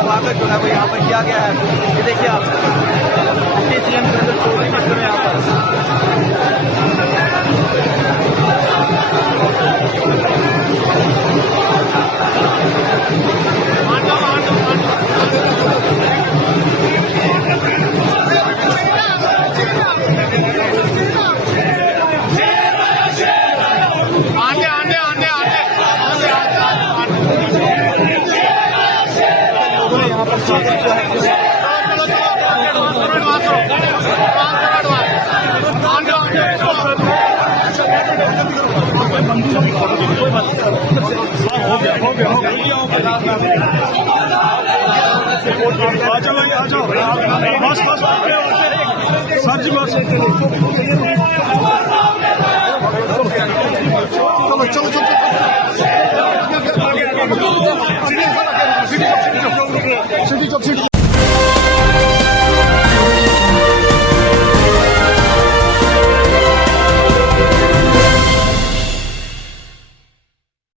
स्वागत जो है वो यहाँ पर किया गया है। ये देखिए आप KTM के अंदर टोली में यहाँ पर सर जी बस चलो चलो चलो